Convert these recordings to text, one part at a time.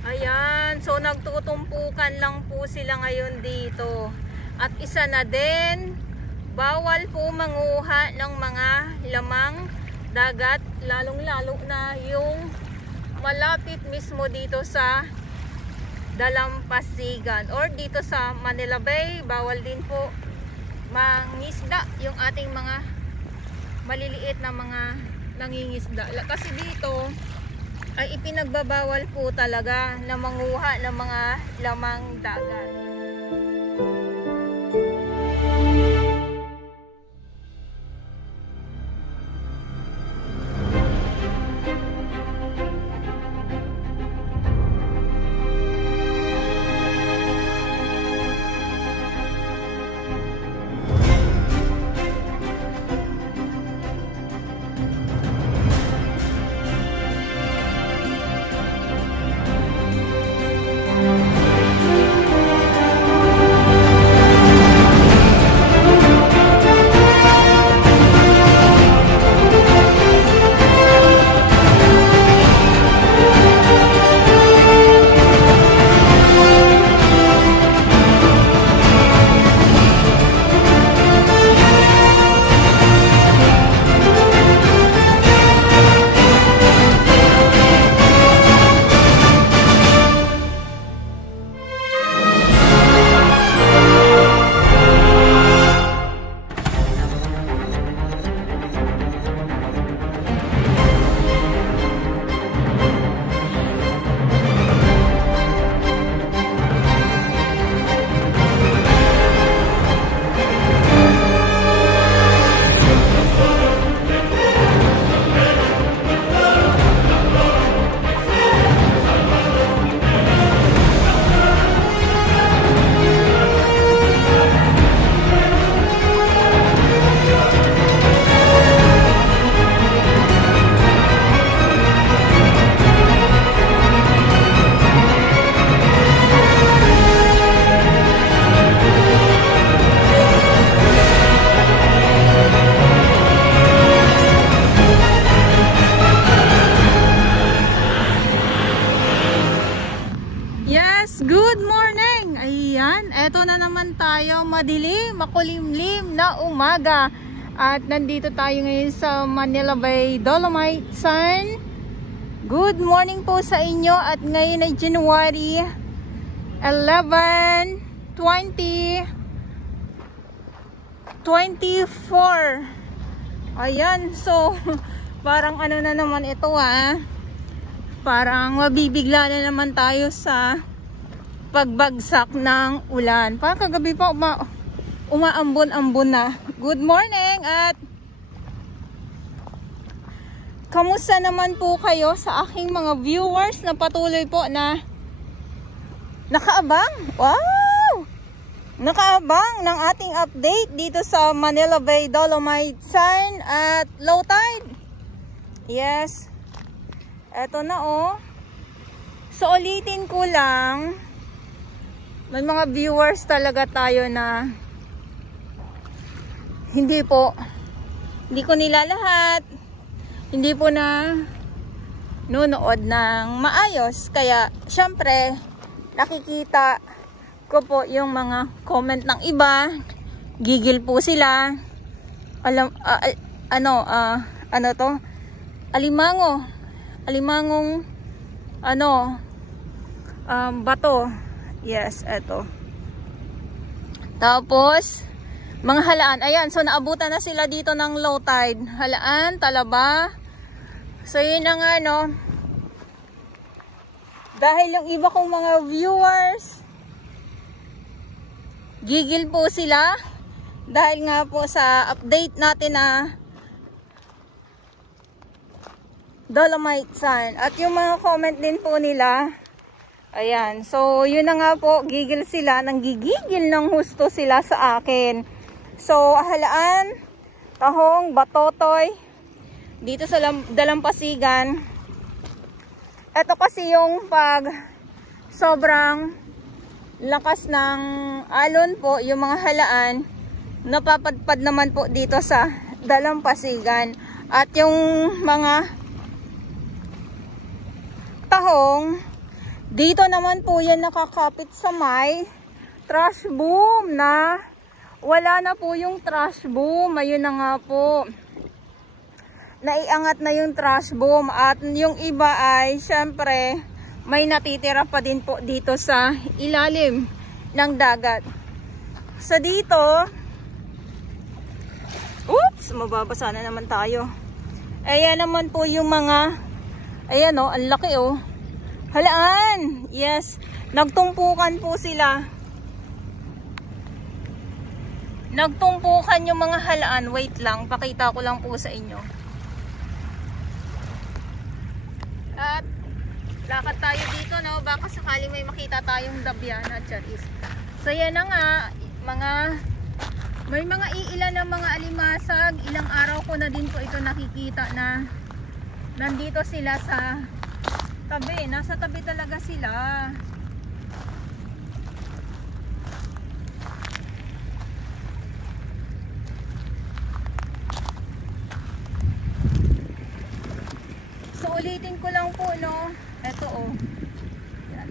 Ayan, so nagtutumpukan lang po sila ngayon dito. At isa na din, bawal po manguha ng mga lamang dagat, lalong-lalo na yung malapit mismo dito sa Dalampasigan or dito sa Manila Bay. Bawal din po mangisda yung ating mga maliliit na mga nangingisda. Kasi dito ay ipinagbabawal po talaga na manguha ng mga lamang dagat. Good morning! Ayan, eto na naman tayo, madilim, makulimlim na umaga. At nandito tayo ngayon sa Manila Bay Dolomite Sun. Good morning po sa inyo at ngayon ay January 11, 2024. Ayan, so parang ano na naman ito parang mabibigla na naman tayo sa pagbagsak ng ulan. Parang kagabi pa umaambon-ambon na. Good morning at kamusta naman po kayo sa aking mga viewers na patuloy po na nakaabang? Wow! Nakaabang ng ating update dito sa Manila Bay Dolomite Sun at low tide. Yes. Eto na So ulitin ko lang, may mga viewers talaga tayo na hindi ko nila lahat, hindi po na nunood ng maayos. Kaya syempre nakikita ko po yung mga comment ng iba, gigil po sila. Alimangong bato. Yes, eto. Tapos mga halaan. Ayan, so naabutan na sila dito ng low tide. Halaan, Talaba. So yun na nga dahil yung iba kong mga viewers gigil po sila dahil nga po sa update natin na Dolomite Sun. At yung mga comment din po nila, ayan, so yun na nga po, gigil sila, nanggigigil ng husto sila sa akin. So halaan, tahong, batotoy dito sa Dalampasigan. Ito kasi yung pag sobrang lakas ng alon po, yung mga halaan napapadpad naman po dito sa Dalampasigan. At yung mga tahong Dito naman po yan nakakapit sa may trash boom na wala na po yung trash boom. Ayun na nga po. Naiangat na yung trash boom at yung iba ay syempre may natitira pa din po dito sa ilalim ng dagat. So dito, oops, mababasa na naman tayo. Ayan naman po yung mga, ayan o, ang laki o. Halaan! Yes, nagtumpukan po sila. Nagtumpukan yung mga halaan. Wait lang, pakita ko lang po sa inyo. At lakad tayo dito, no? Baka sakali may makita tayong dabyan at charis. So yan na nga, may mga iilan ng mga alimasag. Ilang araw ko na din po ito nakikita na nandito sila sa tabi, nasa tabi talaga sila. So ulitin ko lang po, no. Ito oh. Yan,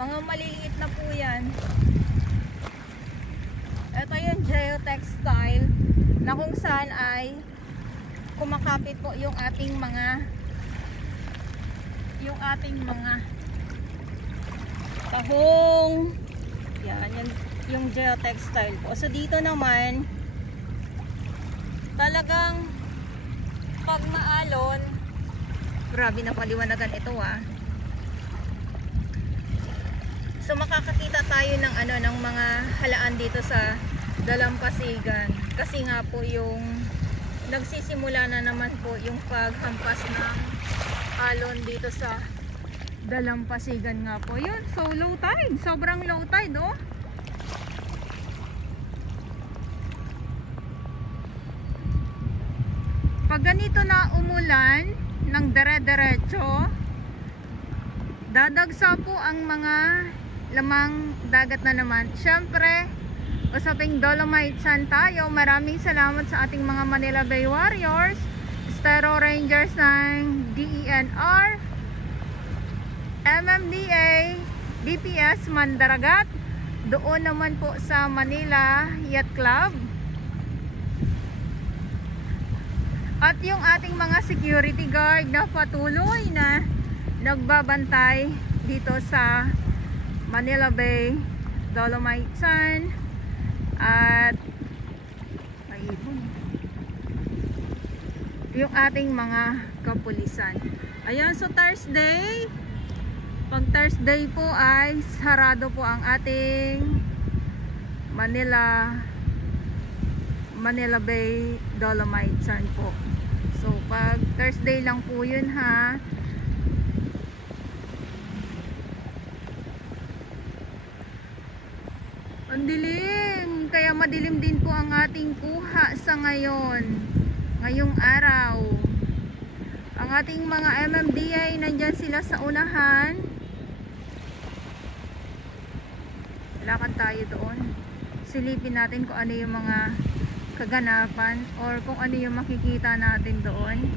mga maliliit na po 'yan. Ito yung geotextile na kung saan ay kumakapit po yung ating mga tahong. Yan yung geotextile po. So dito naman talagang pag maalon, grabe na paliwanagan ito ah. So makakakita tayo ng ng mga halaan dito sa Dalampasigan kasi nga po yung nagsisimula na naman po yung paghampas ng alon dito sa Dalampasigan nga po. Yun, so low tide, sobrang low tide oh. Pag ganito na umulan ng dire-diretso, dadagsa po ang mga lamang dagat na naman. Syempre, usaping Dolomite Sand tayo. Maraming salamat sa ating mga Manila Bay Warriors, Estero Rangers ng DENR, MMDA, DPS Mandaragat, doon naman po sa Manila Yacht Club, at yung ating mga security guard na patuloy na nagbabantay dito sa Manila Bay Dolomite Sand at yung ating mga kapulisan. Ayan, so Thursday, pag Thursday po ay sarado po ang ating Manila Bay Dolomite Sand po. So pag Thursday lang po yun ha. Ang dilim, kaya madilim din po ang ating kuha sa ngayong araw. Ang ating mga MMDA nandyan sila sa unahan. Lakad tayo doon. Silipin natin kung ano yung mga kaganapan or kung ano yung makikita natin doon.